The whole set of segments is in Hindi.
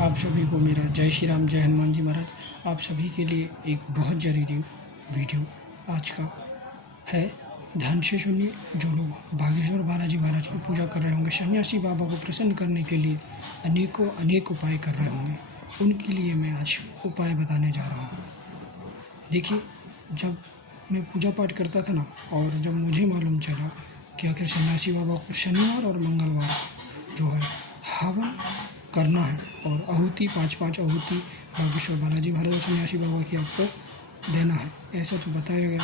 आप सभी को मेरा जय श्री राम, जय हनुमान जी महाराज। आप सभी के लिए एक बहुत ज़रूरी वीडियो आज का है। ध्यान से सुनिए। जो लोग बागेश्वर बालाजी महाराज की पूजा कर रहे होंगे, सन्यासी बाबा को प्रसन्न करने के लिए अनेक उपाय कर रहे होंगे, उनके लिए मैं आज उपाय बताने जा रहा हूँ। देखिए, जब मैं पूजा पाठ करता था ना, और जब मुझे मालूम चला कि आखिर सन्यासी बाबा को शनिवार और मंगलवार जो है हवन करना है और आहुति 5-5 आहुति बागेश्वर बालाजी महाराज और सन्यासी बाबा की आपको देना है, ऐसा तो बताया गया।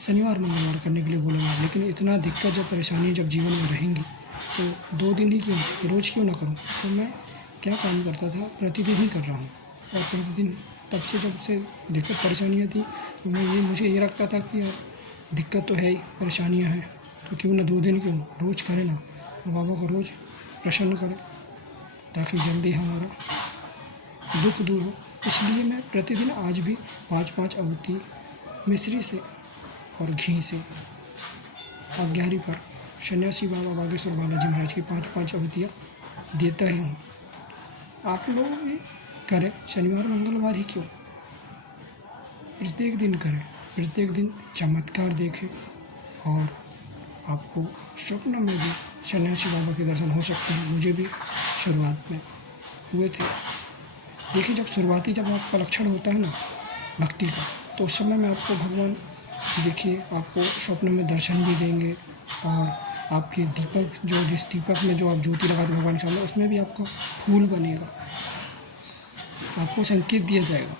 शनिवार मंगलवार करने के लिए बोला गया, लेकिन इतना दिक्कत जब परेशानी जब जीवन में रहेंगी तो 2 दिन ही क्यों, रोज़ क्यों ना करूँ। तो मैं क्या काम करता था, प्रतिदिन ही कर रहा हूँ। और प्रतिदिन तब से जब से दिक्कत परेशानियाँ थी, तो मुझे ये लगता था कि यार दिक्कत तो है ही, परेशानियाँ हैं, तो क्यों ना 2 दिन क्यों, रोज़ करें ना, और बाबा को रोज़ प्रसन्न करें ताकि जल्दी हमारा दुख दूर हो। इसलिए मैं प्रतिदिन आज भी 5-5 आहुति मिश्री से और घी से अग्यारी पर सन्यासी बाबा बागेश्वर बालाजी महाराज की 5-5 आहुतियाँ देता ही हूँ। आप लोग भी करें, शनिवार मंगलवार ही क्यों, प्रत्येक दिन करें, प्रत्येक दिन चमत्कार देखें और आपको स्वप्न में भी सन्यासी बाबा के दर्शन हो सकते हैं। मुझे भी शुरुआत में हुए थे। देखिए, जब आपका लक्षण होता है ना भक्ति का, तो उस समय में आपको भगवान देखिए आपको स्वप्न में दर्शन भी देंगे, और आपके दीपक जिस दीपक में जो आप ज्योति लगाते भगवान के सामने, उसमें भी आपका फूल बनेगा, आपको संकेत दिया जाएगा।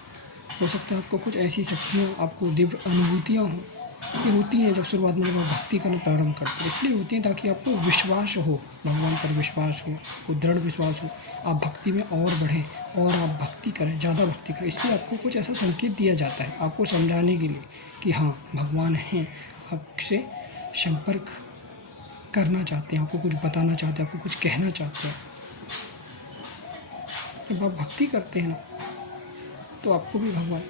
हो सकता है आपको कुछ ऐसी शक्तियाँ, आपको दिव्य अनुभूतियाँ हों। ये होती हैं जब शुरुआत में जब आप भक्ति करना प्रारंभ करते हैं, इसलिए होती हैं ताकि आपको विश्वास हो, भगवान पर विश्वास हो, वो दृढ़ विश्वास हो, आप भक्ति में और बढ़ें और आप भक्ति करें, ज़्यादा भक्ति करें। इसलिए आपको कुछ ऐसा संकेत दिया जाता है आपको समझाने के लिए कि हाँ भगवान हैं, आपसे संपर्क करना चाहते हैं, आपको कुछ बताना चाहते हैं, आपको कुछ कहना चाहते हैं। जब आप भक्ति करते हैं ना, तो आपको भी भगवान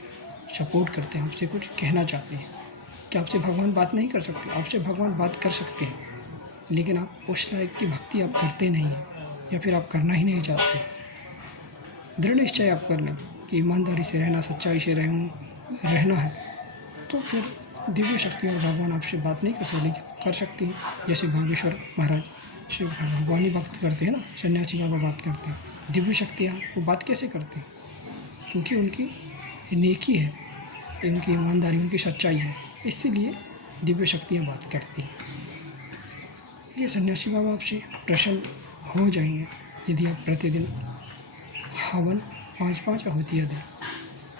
सपोर्ट करते हैं, आपसे कुछ कहना चाहते हैं। कि आपसे भगवान बात नहीं कर सकते, आपसे भगवान बात कर सकते हैं, लेकिन आप उस लायक की भक्ति आप करते नहीं हैं, या फिर आप करना ही नहीं चाहते। दृढ़ निश्चय आप कर लें कि ईमानदारी से रहना, सच्चाई से रहना है, तो फिर दिव्य शक्ति और भगवान आपसे बात नहीं कर सकते, कर सकती हैं। जैसे बागेश्वर महाराज से भगवान ही बात करते हैं ना, सन्यासी बाबा बात करते हैं, दिव्य शक्तियाँ वो बात कैसे करते हैं, क्योंकि उनकी नेकी है, उनकी ईमानदारी, उनकी सच्चाई है, इसीलिए दिव्य शक्तियाँ बात करती हैं। ये सन्यासी बाबा आपसे प्रसन्न हो जाएंगे यदि आप प्रतिदिन हवन 5-5 आहुतियाँ दें।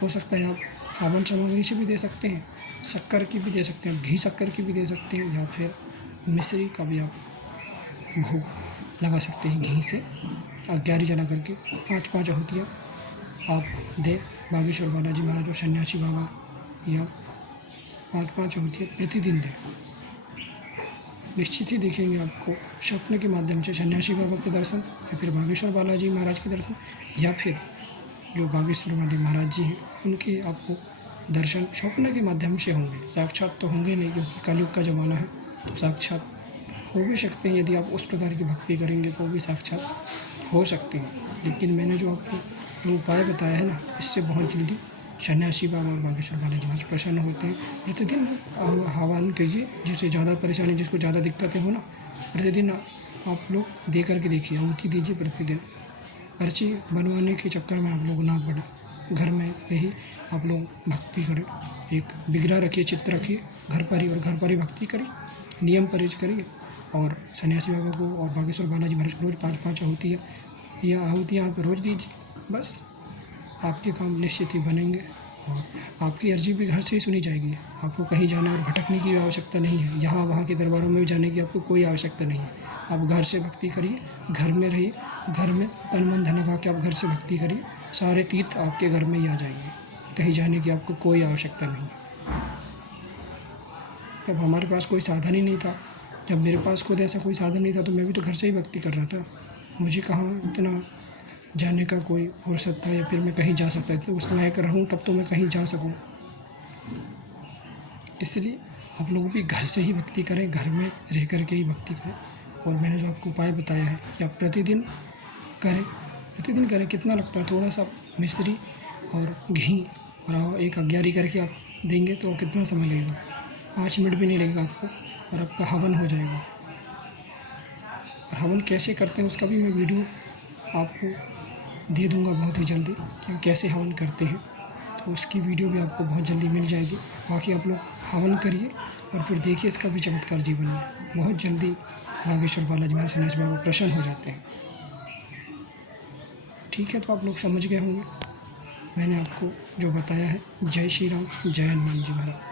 हो सकता है आप हवन सामग्री से भी दे सकते हैं, शक्कर की भी दे सकते हैं, घी शक्कर की भी दे सकते हैं, या फिर मिश्री का भी आप भोग लगा सकते हैं। घी से अग्यारी जला करके 5-5 आहुतियाँ आप दें बागेश्वर बालाजी महाराज और सन्यासी बाबा, या 5-5 आहुतियाँ प्रतिदिन दें। निश्चित ही देखेंगे आपको स्वप्न के माध्यम से सन्यासी बाबा के दर्शन, या फिर बागेश्वर बालाजी महाराज के दर्शन, या फिर जो बागेश्वर बालाजी महाराज जी हैं उनके आपको दर्शन स्वप्न के माध्यम से होंगे। साक्षात तो होंगे नहीं, क्योंकि कलयुग का ज़माना है, तो साक्षात हो भी सकते हैं। यदि आप उस प्रकार की भक्ति करेंगे तो भी साक्षात हो सकते हैं। लेकिन मैंने जो आपको जो उपाय बताया है ना, इससे बहुत जल्दी सन्यासी बाबा और बागेश्वर बालाजी महाराज प्रसन्न होते हैं। प्रतिदिन हवन कीजिए, जिससे ज़्यादा परेशानी, जिसको ज़्यादा दिक्कतें हो ना, प्रतिदिन आप लोग दे करके देखिए, आहुति दीजिए प्रतिदिन। पर्ची बनवाने के चक्कर में आप लोग ना पड़े, घर में ही आप लोग भक्ति करें। एक बिगड़ा रखिए, चित्र रखिए घर पर ही, और घर पर ही भक्ति करिए, नियम परहेज करिए, और सन्यासी बाबा को और बागेश्वर बालाजी महाराज को रोज़ 5-5 आहुतियाँ आप रोज़ दीजिए। बस आपके काम निश्चित ही बनेंगे, और आपकी अर्जी भी घर से ही सुनी जाएगी। आपको कहीं जाना और भटकने की आवश्यकता नहीं है, यहाँ वहाँ के दरबारों में भी जाने की आपको कोई आवश्यकता नहीं है। आप घर से भक्ति करिए, घर में रहिए, घर में तन मन धन लगा के आप घर से भक्ति करिए, सारे तीर्थ आपके घर में ही आ जाएंगे, कहीं जाने की आपको कोई आवश्यकता नहीं। जब हमारे पास कोई साधन ही नहीं था, जब मेरे पास खुद ऐसा कोई साधन नहीं था, तो मैं भी तो घर से ही भक्ति कर रहा था। मुझे कहाँ इतना जाने का कोई फुर्सत था, या फिर मैं कहीं जा सकता था। उस लायक रहूँ तब तो मैं कहीं जा सकूँ। इसलिए आप लोग भी घर से ही भक्ति करें, घर में रह कर के ही भक्ति करें। और मैंने जो आपको उपाय बताया है कि आप प्रतिदिन करें, प्रतिदिन करें। कितना लगता है, थोड़ा सा मिश्री और घी और एक अग्यारी करके आप देंगे तो कितना समय लगेगा, 5 मिनट भी नहीं लगेगा आपको, और आपका हवन हो जाएगा। और हवन कैसे करते हैं उसका भी मैं वीडियो आपको दे दूँगा बहुत ही जल्दी कि कैसे हवन करते हैं, तो उसकी वीडियो भी आपको बहुत जल्दी मिल जाएगी। बाकी आप लोग हवन करिए और फिर देखिए इसका भी चमत्कार जीवन में। बहुत जल्दी बागेश्वर बालाजी महाराज सन्यासी बाबा प्रसन्न हो जाते हैं। ठीक है, तो आप लोग समझ गए होंगे मैंने आपको जो बताया है। जय श्री राम, जय हनुमान जी महाराज।